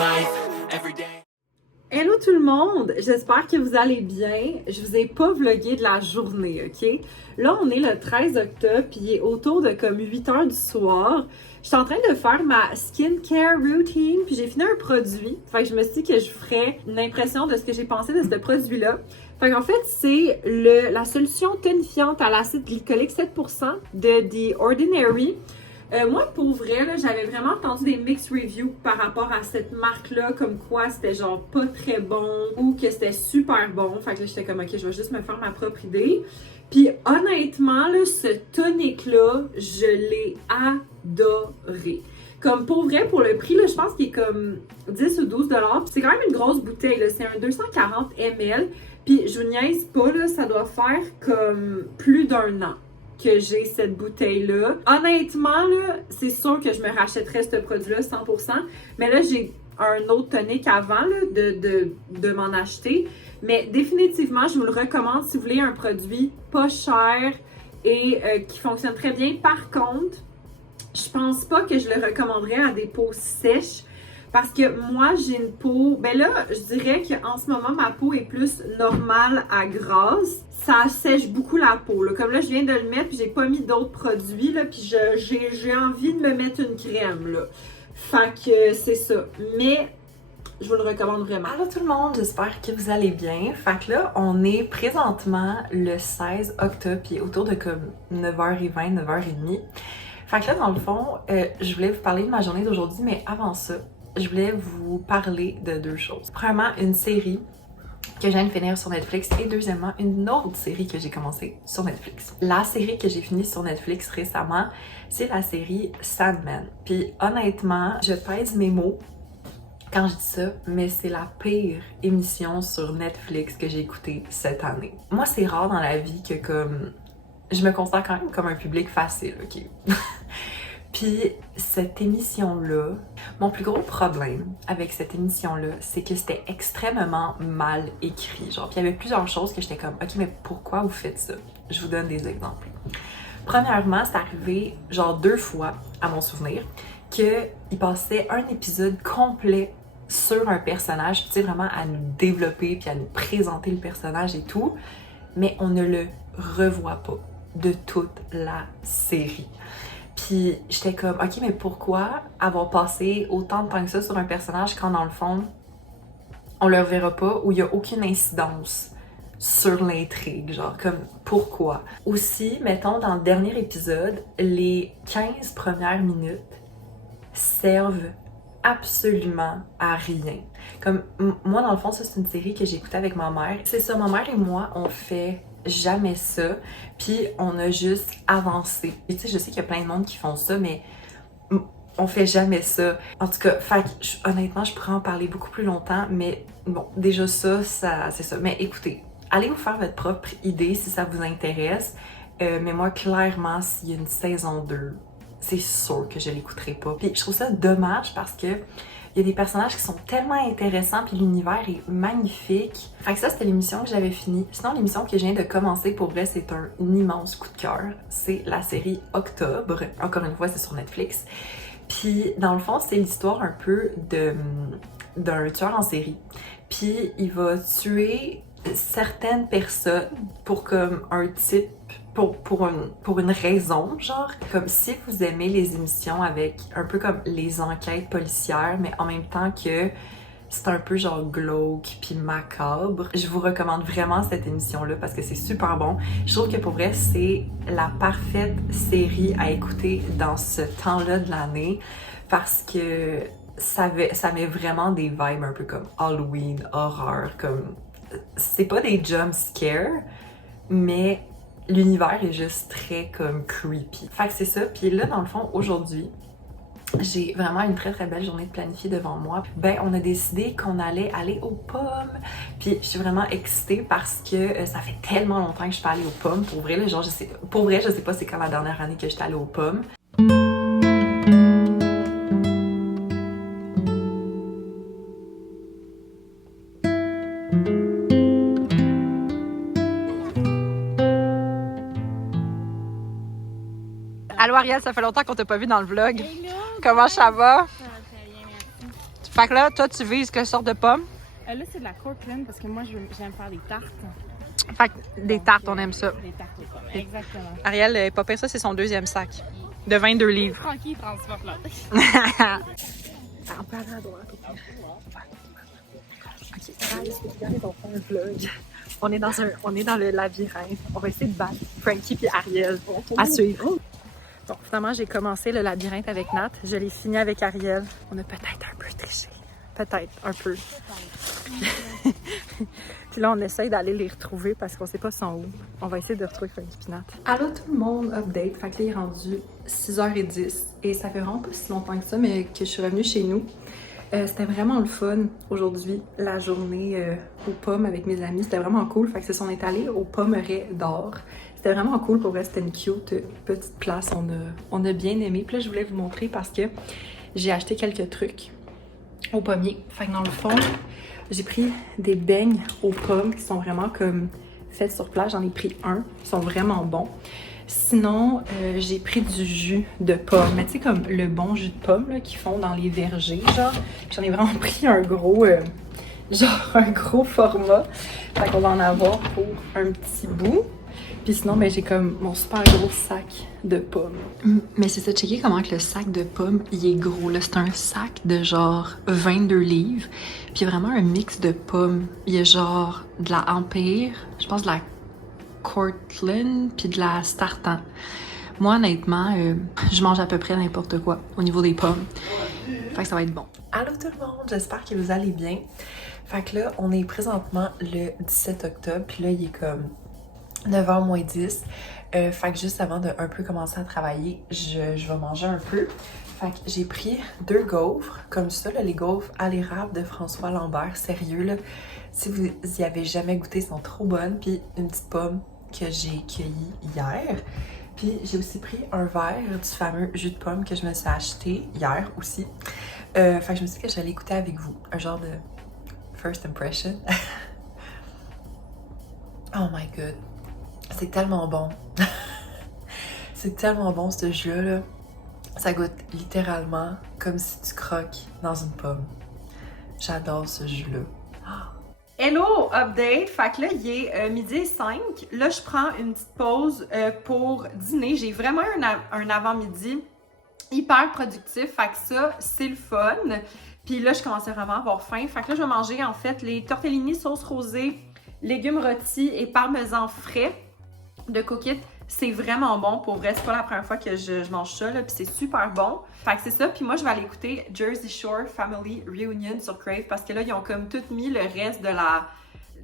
life every day. Hello tout le monde, j'espère que vous allez bien. Je vous ai pas vlogué de la journée, ok? Là, on est le 13 octobre, puis il est autour de comme 8 heures du soir. Je suis en train de faire ma skincare routine, puis j'ai fini un produit. Fait que je me suis dit que je ferais une impression de ce que j'ai pensé de ce produit-là. Fait qu'en fait, c'est la solution tonifiante à l'acide glycolique 7% de The Ordinary. Moi, pour vrai, là, j'avais vraiment entendu des mixed reviews par rapport à cette marque-là, comme quoi c'était genre pas très bon ou que c'était super bon. Fait que là, j'étais comme, ok, je vais juste me faire ma propre idée. Puis honnêtement, là, ce tonic-là, je l'ai adoré. Comme pour vrai, pour le prix, là, je pense qu'il est comme 10 ou 12 $. Puis c'est quand même une grosse bouteille, là. C'est un 240 ml. Puis je vous niaise pas, là, ça doit faire comme plus d'1 an que j'ai cette bouteille-là. Honnêtement, là, c'est sûr que je me rachèterais ce produit-là 100%. Mais là, j'ai un autre tonic avant là, de m'en acheter. Mais définitivement, je vous le recommande si vous voulez un produit pas cher et qui fonctionne très bien. Par contre, je pense pas que je le recommanderais à des peaux sèches. Parce que moi, j'ai une peau... Ben là, je dirais qu'en ce moment, ma peau est plus normale à grasse. Ça sèche beaucoup la peau. Là. Comme là, je viens de le mettre, puis j'ai pas mis d'autres produits. Là, puis j'ai envie de me mettre une crème. Là. Fait que c'est ça. Mais je vous le recommande vraiment. Allô tout le monde, j'espère que vous allez bien. Fait que là, on est présentement le 16 octobre, puis autour de comme 9h20, 9h30. Fait que là, dans le fond, je voulais vous parler de ma journée d'aujourd'hui, mais avant ça, je voulais vous parler de deux choses. Premièrement, une série que je viens de finir sur Netflix et deuxièmement, une autre série que j'ai commencé sur Netflix. La série que j'ai finie sur Netflix récemment, c'est la série Sandman. Puis honnêtement, je pèse mes mots quand je dis ça, mais c'est la pire émission sur Netflix que j'ai écoutée cette année. Moi, c'est rare dans la vie que comme... Je me considère quand même comme un public facile, ok? Puis cette émission-là, mon plus gros problème avec cette émission-là, c'est que c'était extrêmement mal écrit. Genre, puis il y avait plusieurs choses que j'étais comme, ok, mais pourquoi vous faites ça? Je vous donne des exemples. Premièrement, c'est arrivé genre 2 fois, à mon souvenir, qu'il passait un épisode complet sur un personnage, tu sais, vraiment à nous développer puis à nous présenter le personnage et tout, mais on ne le revoit pas de toute la série. Puis j'étais comme, ok, mais pourquoi avoir passé autant de temps que ça sur un personnage quand dans le fond, on le reverra pas ou il y a aucune incidence sur l'intrigue, genre comme pourquoi? Aussi, mettons dans le dernier épisode, les 15 premières minutes servent absolument à rien. Comme moi dans le fond, ça c'est une série que j'écoutais avec ma mère. C'est ça, ma mère et moi, on fait jamais ça, puis on a juste avancé. Et tu sais, je sais qu'il y a plein de monde qui font ça, mais on fait jamais ça. En tout cas, honnêtement, je pourrais en parler beaucoup plus longtemps, mais bon, déjà ça c'est ça. Mais écoutez, allez vous faire votre propre idée si ça vous intéresse, mais moi, clairement, s'il y a une saison 2, c'est sûr que je l'écouterai pas. Puis je trouve ça dommage parce que il y a des personnages qui sont tellement intéressants, puis l'univers est magnifique. Fait que ça, c'était l'émission que j'avais finie. Sinon, l'émission que je viens de commencer, pour vrai, c'est un immense coup de cœur. C'est la série Octobre. Encore une fois, c'est sur Netflix. Puis, dans le fond, c'est l'histoire un peu d'un tueur en série. Puis, il va tuer certaines personnes pour comme un type, pour une raison, genre. Comme si vous aimez les émissions avec un peu comme les enquêtes policières, mais en même temps que c'est un peu genre glauque puis macabre. Je vous recommande vraiment cette émission-là parce que c'est super bon. Je trouve que pour vrai, c'est la parfaite série à écouter dans ce temps-là de l'année parce que ça met vraiment des vibes un peu comme Halloween, horreur, comme... C'est pas des jump scares, mais l'univers est juste très comme creepy. Fait que c'est ça. Puis là, dans le fond, aujourd'hui, j'ai vraiment une très très belle journée de planifiée devant moi. Ben, on a décidé qu'on allait aller aux pommes. Puis je suis vraiment excitée parce que ça fait tellement longtemps que je suis pas allée aux pommes. Pour vrai, là, genre, je sais pas c'est quand la dernière année que je suis allée aux pommes. Allô Ariel, ça fait longtemps qu'on t'a pas vu dans le vlog. Hello, Comment ça va? Ça va très bien, merci. Tu Fait que là, toi, tu vises quelle sorte de pomme? Là, c'est de la Cortland parce que moi, j'aime faire des tartes. Fait que des tartes, on aime ça. Des tartes aux pommes, exactement. Ariel, pas pire, ça, c'est son deuxième sac de 22 livres. Francky, il transporte là. On peut aller à droite. Ok, on fait un vlog. On est dans le labyrinthe. On va essayer de battre Frankie et Ariel à suivre. Bon, finalement, j'ai commencé le labyrinthe avec Nat. Je l'ai fini avec Ariel. On a peut-être un peu triché. Peut-être, un peu. Puis là, on essaye d'aller les retrouver parce qu'on sait pas sont où. On va essayer de retrouver Frankie et Nat. Allô tout le monde, update. Fait que là, il est rendu 6h10. Et ça fait vraiment pas si longtemps que ça, mais que je suis revenue chez nous. C'était vraiment le fun aujourd'hui, la journée aux pommes avec mes amis. C'était vraiment cool. Fait que c'est ça, on est allé au Pommerais d'Or. C'était vraiment cool. Pour vrai, c'était une cute petite place. On a bien aimé. Puis là, je voulais vous montrer parce que j'ai acheté quelques trucs au pommier. Fait que dans le fond, j'ai pris des beignes aux pommes qui sont vraiment comme faites sur place. J'en ai pris un. Ils sont vraiment bons. Sinon, j'ai pris du jus de pomme. Mais tu sais, comme le bon jus de pomme là, qu'ils font dans les vergers, genre. J'en ai vraiment pris un gros, un gros format. Fait qu'on va en avoir pour un petit bout. Puis sinon, ben, j'ai comme mon super gros sac de pommes. Mais c'est ça, checker comment que le sac de pommes, il est gros. Là, c'est un sac de genre 22 livres. Puis il y a vraiment un mix de pommes. Il y a genre de la Empire, je pense de la Cortland puis de la Startan. Moi, honnêtement, je mange à peu près n'importe quoi au niveau des pommes. Fait que ça va être bon. Allô tout le monde, j'espère que vous allez bien. Fait que là, on est présentement le 17 octobre, puis là, il est comme 9h moins 10. Fait que juste avant de un peu commencer à travailler, je vais manger un peu. Fait que j'ai pris 2 gaufres, comme ça, là, les gaufres à l'érable de François Lambert. Sérieux, là, si vous y avez jamais goûté, elles sont trop bonnes. Puis une petite pomme que j'ai cueillie hier. Puis j'ai aussi pris un verre du fameux jus de pomme que je me suis acheté hier aussi. Fait que je me suis dit que j'allais goûter avec vous. Un genre de first impression. Oh my god. C'est tellement bon. C'est tellement bon ce jus-là. Là. Ça goûte littéralement comme si tu croques dans une pomme. J'adore ce jus-là. Hello, update! Fait que là, il est midi et 5. Là, je prends une petite pause pour dîner. J'ai vraiment un avant-midi hyper productif. Fait que ça, c'est le fun. Puis là, je commençais vraiment à avoir faim. Fait que là, je vais manger en fait les tortellini sauce rosée, légumes rôtis et parmesan frais de Cookit. C'est vraiment bon. Pour vrai, c'est pas la première fois que je mange ça, là, puis c'est super bon. Fait que c'est ça. Puis moi, je vais aller écouter Jersey Shore Family Reunion sur Crave parce que là, ils ont comme tout mis le reste de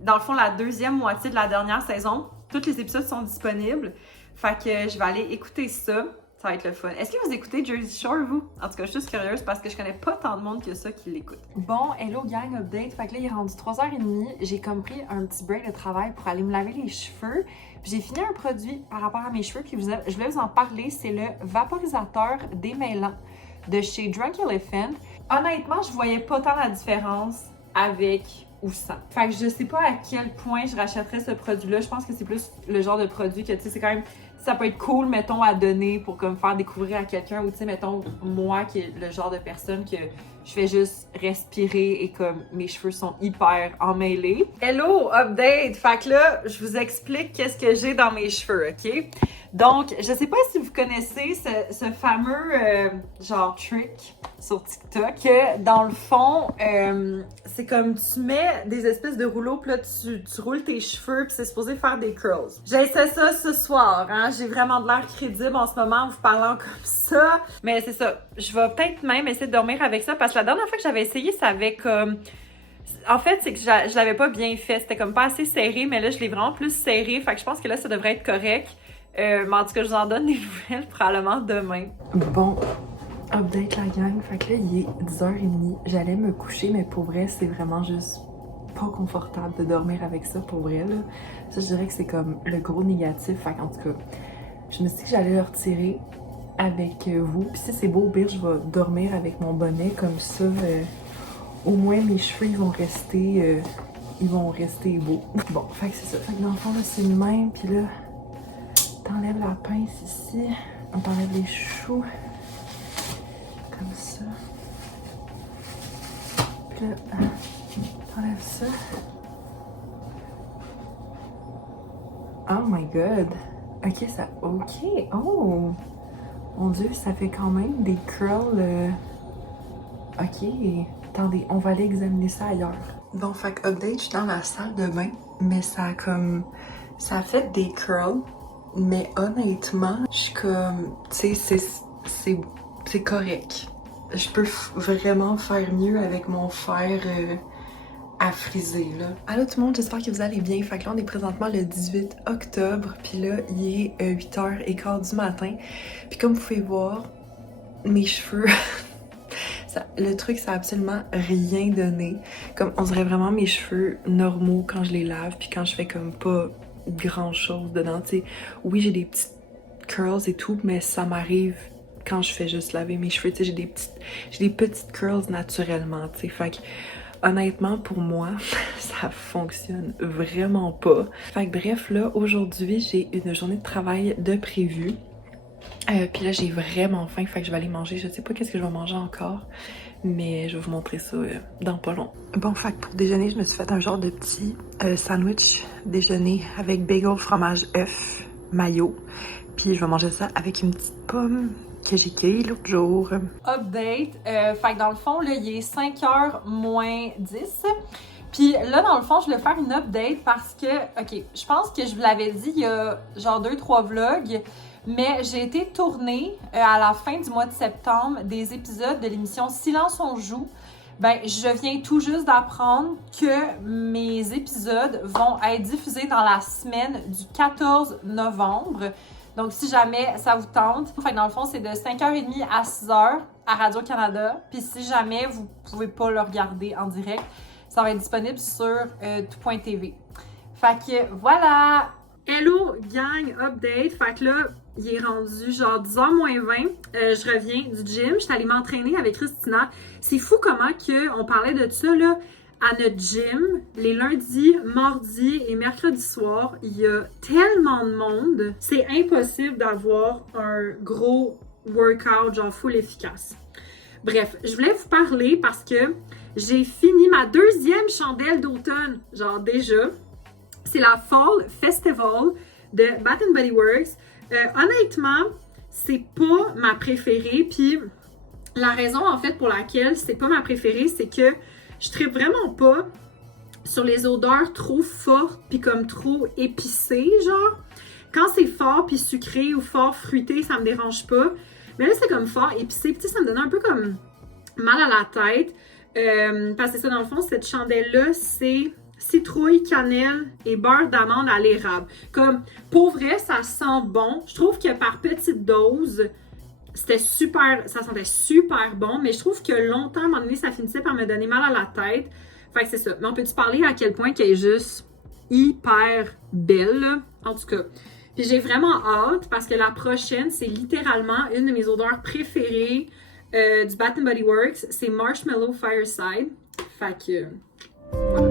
dans le fond, la deuxième moitié de la dernière saison. Tous les épisodes sont disponibles. Fait que je vais aller écouter ça. Ça va être le fun. Est-ce que vous écoutez Jersey Shore, vous? En tout cas, je suis juste curieuse parce que je connais pas tant de monde que ça qui l'écoute. Bon, hello gang, update. Fait que là, il est rendu 3h30. J'ai comme pris un petit break de travail pour aller me laver les cheveux. Puis j'ai fini un produit par rapport à mes cheveux. Puis je voulais vous en parler. C'est le vaporisateur démêlant de chez Drunk Elephant. Honnêtement, je voyais pas tant la différence avec ou sans. Fait que je sais pas à quel point je rachèterais ce produit-là. Je pense que c'est plus le genre de produit que, tu sais, c'est quand même... Ça peut être cool, mettons, à donner pour comme faire découvrir à quelqu'un ou, tu sais, mettons, moi qui est le genre de personne que je fais juste respirer et comme mes cheveux sont hyper emmêlés. Hello, update! Fait que là, je vous explique qu'est-ce que j'ai dans mes cheveux, OK? Donc, je sais pas si vous connaissez ce fameux genre trick sur TikTok que dans le fond, c'est comme tu mets des espèces de rouleaux puis là tu roules tes cheveux puis c'est supposé faire des curls. J'ai essayé ça ce soir, hein? J'ai vraiment de l'air crédible en ce moment en vous parlant comme ça. Mais c'est ça, je vais peut-être même essayer de dormir avec ça parce que la dernière fois que j'avais essayé, ça avait comme... En fait, c'est que je l'avais pas bien fait, c'était comme pas assez serré, mais là je l'ai vraiment plus serré, fait que je pense que là ça devrait être correct. Mais en tout cas, je vous en donne des nouvelles probablement demain. Bon, update la gang. Fait que là, il est 10h30. J'allais me coucher, mais pour vrai, c'est vraiment juste pas confortable de dormir avec ça, pour vrai, là. Ça, je dirais que c'est comme le gros négatif. Fait qu'en tout cas, je me suis dit que j'allais le retirer avec vous. Puis si c'est beau, au pire, je vais dormir avec mon bonnet comme ça. Au moins, mes cheveux, ils vont rester beaux. Bon, fait que c'est ça. Fait que dans le fond, là, c'est le même. Puis là... T'enlèves la pince ici, on t'enlève les choux, comme ça. Fait que là, t'enlèves ça. Oh my god. Ok, ça. Ok. Oh! Mon dieu, ça fait quand même des curls. Ok. Attendez, on va aller examiner ça ailleurs. Bon, fait que update, je suis dans la salle de bain, mais ça a comme. Ça a fait des curls, mais honnêtement, je suis comme. Tu sais, c'est correct. Je peux vraiment faire mieux avec mon fer à friser, là. Allô tout le monde, j'espère que vous allez bien. Fait que là, on est présentement le 18 octobre, puis là, il est 8h15 du matin. Puis comme vous pouvez voir, mes cheveux, le truc, ça a absolument rien donné. Comme, on dirait vraiment mes cheveux normaux quand je les lave, puis quand je fais comme pas grand-chose dedans, tu sais. Oui, j'ai des petites curls et tout, mais ça m'arrive quand je fais juste laver mes cheveux, tu sais, j'ai des petites curls naturellement, tu sais. Fait que honnêtement, pour moi, ça fonctionne vraiment pas. Fait que bref, là, aujourd'hui, j'ai une journée de travail de prévu. Puis là, j'ai vraiment faim, fait que je vais aller manger. Je sais pas qu'est-ce que je vais manger encore, mais je vais vous montrer ça dans pas long. Bon, fait que pour déjeuner, je me suis fait un genre de petit sandwich déjeuner avec bagel, fromage, œuf, mayo. Puis je vais manger ça avec une petite pomme que j'ai cueillie l'autre jour. Update, fait que dans le fond, là, il est 5h moins 10. Puis là, dans le fond, je voulais faire une update parce que, ok, je pense que je vous l'avais dit il y a genre 2-3 vlogs, mais j'ai été tourner à la fin du mois de septembre des épisodes de l'émission Silence on joue. Ben, je viens tout juste d'apprendre que mes épisodes vont être diffusés dans la semaine du 14 novembre. Donc, si jamais ça vous tente, fait que dans le fond, c'est de 5h30 à 6h à Radio-Canada. Puis si jamais vous pouvez pas le regarder en direct, ça va être disponible sur tout.tv. Fait que voilà! Hello gang, update. Fait que là, il est rendu genre 10h moins 20. Je reviens du gym. Je suis allée m'entraîner avec Christina. C'est fou comment on parlait de ça là à notre gym. Les lundis, mardis et mercredis soirs, il y a tellement de monde. C'est impossible d'avoir un gros workout genre full efficace. Bref, je voulais vous parler parce que j'ai fini ma deuxième chandelle d'automne. Genre déjà. C'est la Fall Festival de Bath & Body Works. Honnêtement, c'est pas ma préférée. Puis la raison en fait pour laquelle c'est pas ma préférée, c'est que je tripe vraiment pas sur les odeurs trop fortes puis comme trop épicées, genre. Quand c'est fort puis sucré ou fort fruité, ça me dérange pas. Mais là, c'est comme fort épicé. Puis ça me donne un peu comme mal à la tête. Parce que ça, dans le fond, cette chandelle-là, c'est citrouille, cannelle et beurre d'amande à l'érable. Comme, pour vrai, ça sent bon. Je trouve que par petite dose, ça sentait super bon, mais je trouve que longtemps, à un moment donné, ça finissait par me donner mal à la tête. Fait que c'est ça. Mais on peut-tu parler à quel point qu'elle est juste hyper belle, là? En tout cas. Puis j'ai vraiment hâte parce que la prochaine, c'est littéralement une de mes odeurs préférées du Bath & Body Works. C'est Marshmallow Fireside. Fait que...